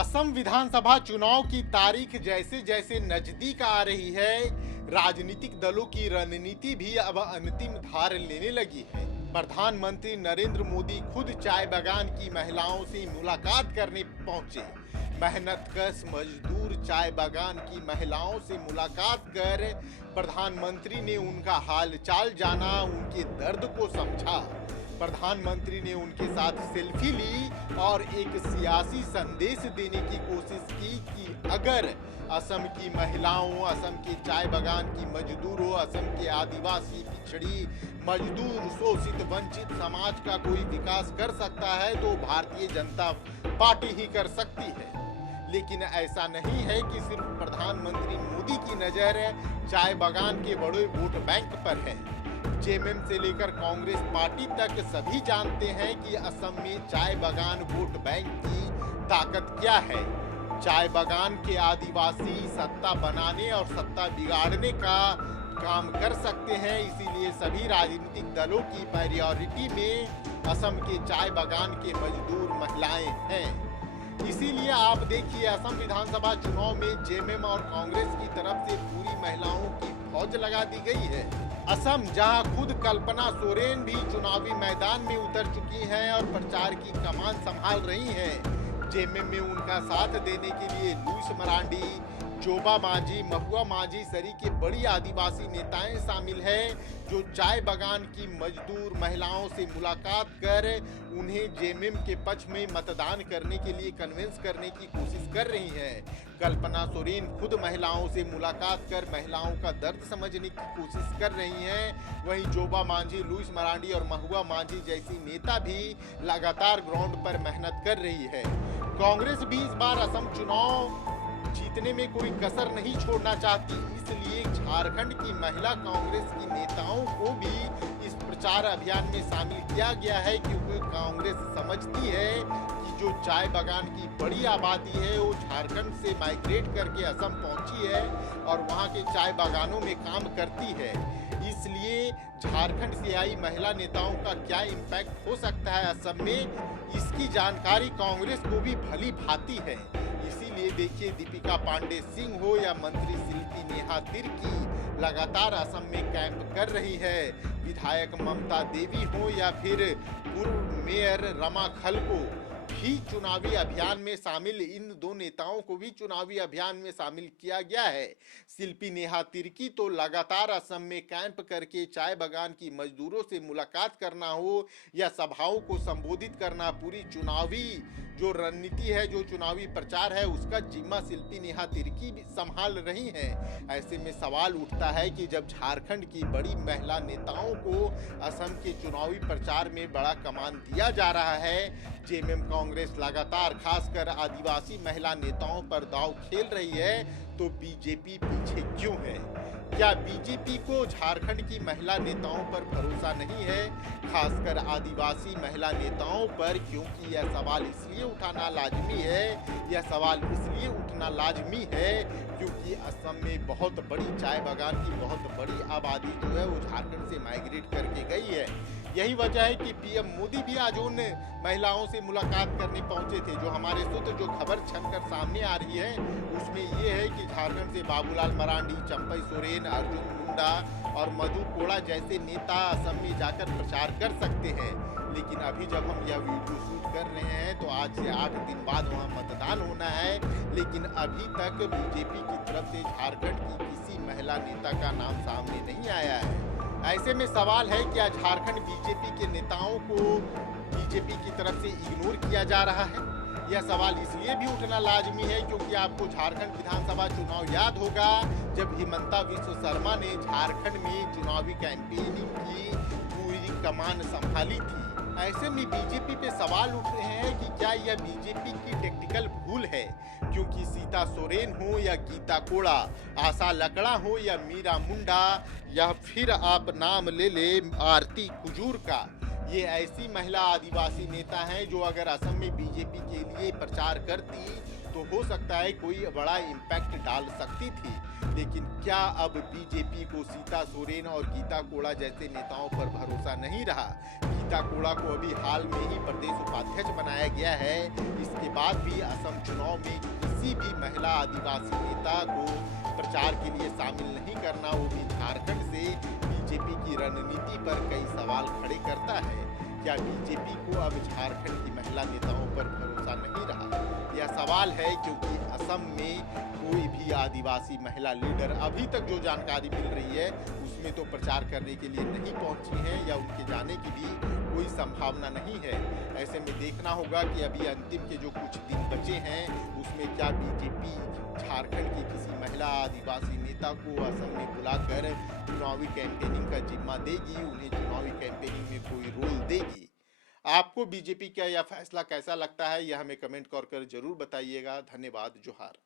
असम विधानसभा चुनाव की तारीख जैसे जैसे नजदीक आ रही है, राजनीतिक दलों की रणनीति भी अब अंतिम धार लेने लगी है। प्रधानमंत्री नरेंद्र मोदी खुद चाय बागान की महिलाओं से मुलाकात करने पहुंचे। मेहनतकश मजदूर चाय बागान की महिलाओं से मुलाकात कर प्रधानमंत्री ने उनका हालचाल जाना, उनके दर्द को समझा। प्रधानमंत्री ने उनके साथ सेल्फी ली और एक सियासी संदेश देने की कोशिश की कि अगर असम की महिलाओं, असम के चाय बागान की मजदूरों, असम के आदिवासी, पिछड़ी, मजदूर, शोषित, वंचित समाज का कोई विकास कर सकता है तो भारतीय जनता पार्टी ही कर सकती है। लेकिन ऐसा नहीं है कि सिर्फ प्रधानमंत्री मोदी की नजर चाय बागान के बड़े वोट बैंक पर है। जेएमएम से लेकर कांग्रेस पार्टी तक सभी जानते हैं कि असम में चाय बागान वोट बैंक की ताकत क्या है। चाय बागान के आदिवासी सत्ता बनाने और सत्ता बिगाड़ने का काम कर सकते हैं, इसीलिए सभी राजनीतिक दलों की प्रायोरिटी में असम के चाय बागान के मजदूर महिलाएं हैं। इसीलिए आप देखिए, असम विधानसभा चुनाव में जेएमएम और कांग्रेस की तरफ से पूरी महिलाओं की फौज लगा दी गई है। असम, जहां खुद कल्पना सोरेन भी चुनावी मैदान में उतर चुकी हैं और प्रचार की कमान संभाल रही हैं। जेएमएम में उनका साथ देने के लिए लुईस मरांडी, जोबा मांझी, महुआ मांझी सरी के बड़ी आदिवासी नेताएं शामिल हैं, जो चाय बागान की मजदूर महिलाओं से मुलाकात कर उन्हें जेएमएम के पक्ष में मतदान करने के लिए कन्विंस करने की कोशिश कर रही हैं। कल्पना सोरेन खुद महिलाओं से मुलाकात कर महिलाओं का दर्द समझने की कोशिश कर रही हैं। वहीं जोबा मांझी, लुईस मरांडी और महुआ मांझी जैसी नेता भी लगातार ग्राउंड पर मेहनत कर रही है। कांग्रेस भी इस बार असम चुनाव जीतने में कोई कसर नहीं छोड़ना चाहती, इसलिए झारखंड की महिला कांग्रेस की नेताओं को भी इस प्रचार अभियान में शामिल किया गया है, क्योंकि कांग्रेस समझती है कि जो चाय बागान की बड़ी आबादी है वो झारखंड से माइग्रेट करके असम पहुंची है और वहां के चाय बागानों में काम करती है। इसलिए झारखंड से आई महिला नेताओं का क्या इम्पैक्ट हो सकता है असम में, इसकी जानकारी कांग्रेस को भी भली भांति है। इसीलिए देखिए, दीपिका पांडे सिंह हो या मंत्री शिल्पी नेहा तिर्की लगातार असम में कैंप कर रही है। विधायक ममता देवी हो या फिर पूर्व मेयर रमा खलको भी चुनावी अभियान में शामिल, इन दो नेताओं को भी चुनावी अभियान में शामिल किया गया है। शिल्पी नेहा तिर्की तो लगातार असम में कैंप करके चाय बागान की मजदूरों से मुलाकात करना हो या सभाओं को संबोधित करना, पूरी चुनावी जो रणनीति है, जो चुनावी प्रचार है, उसका जिम्मा शिल्पी नेहा तिर्की भी संभाल रही हैं। ऐसे में सवाल उठता है कि जब झारखंड की बड़ी महिला नेताओं को असम के चुनावी प्रचार में बड़ा कमान दिया जा रहा है, जेएमएम कांग्रेस लगातार खासकर आदिवासी महिला नेताओं पर दांव खेल रही है, तो बीजेपी पीछे क्यों है? क्या बीजेपी को झारखंड की महिला नेताओं पर भरोसा नहीं है, खासकर आदिवासी महिला नेताओं पर? क्योंकि यह सवाल इसलिए उठाना लाजमी है, यह सवाल इसलिए उठना लाजमी है क्योंकि असम में बहुत बड़ी चाय बागान की बहुत बड़ी आबादी जो है वो झारखंड से माइग्रेट करके गई है। यही वजह है कि पीएम मोदी भी आज उन महिलाओं से मुलाकात करने पहुंचे थे। जो हमारे सूत्र जो खबर छनकर सामने आ रही है उसमें ये है कि झारखंड से बाबूलाल मरांडी, चंपई सोरेन, अर्जुन मुंडा और मधु कोड़ा जैसे नेता असम में जाकर प्रचार कर सकते हैं। लेकिन अभी जब हम यह वीडियो शूट कर रहे हैं तो आज से 8 दिन बाद वहाँ मतदान होना है, लेकिन अभी तक बीजेपी की तरफ से झारखंड की किसी महिला नेता का नाम सामने नहीं आया है। ऐसे में सवाल है, क्या झारखंड बीजेपी के नेताओं को बीजेपी की तरफ से इग्नोर किया जा रहा है? यह सवाल इसलिए भी उठना लाजमी है क्योंकि आपको झारखंड विधानसभा चुनाव याद होगा, जब हिमंता विश्व शर्मा ने झारखंड में चुनावी कैंपेनिंग की पूरी कमान संभाली थी। ऐसे में बीजेपी पे सवाल उठ रहे हैं कि क्या यह बीजेपी की टेक्निकल भूल है, क्योंकि सीता सोरेन हो या गीता कोड़ा, आशा लकड़ा हो या मीरा मुंडा, या फिर आप नाम ले ले आरती कुजूर का, ये ऐसी महिला आदिवासी नेता हैं जो अगर असम में बीजेपी के लिए प्रचार करती तो हो सकता है कोई बड़ा इम्पैक्ट डाल सकती थी। लेकिन क्या अब बीजेपी को सीता सोरेन और गीता कोड़ा जैसे नेताओं पर भरोसा नहीं रहा? गीता कोड़ा को अभी हाल में ही प्रदेश उपाध्यक्ष बनाया गया है। इसके बाद भी असम चुनाव में किसी भी महिला आदिवासी नेता को प्रचार के लिए शामिल नहीं करना, वो भी झारखंड से बीजेपी की रणनीति पर कई सवाल खड़े करता है। क्या बीजेपी को अब झारखंड की महिला नेताओं पर भरोसा नहीं रहा? यह सवाल है, क्योंकि असम में कोई भी आदिवासी महिला लीडर अभी तक जो जानकारी मिल रही है उसमें तो प्रचार करने के लिए नहीं पहुंची हैं, या उनके जाने की भी कोई संभावना नहीं है। ऐसे में देखना होगा कि अभी अंतिम के जो कुछ दिन बचे हैं उसमें क्या बीजेपी झारखंड की किसी महिला आदिवासी नेता को असम में बुलाकर चुनावी कैंपेनिंग का जिम्मा देगी, उन्हें चुनावी कैंपेनिंग में कोई रोल देगी। आपको बीजेपी का यह फैसला कैसा लगता है, यह हमें कमेंट कर जरूर बताइएगा। धन्यवाद। जोहार।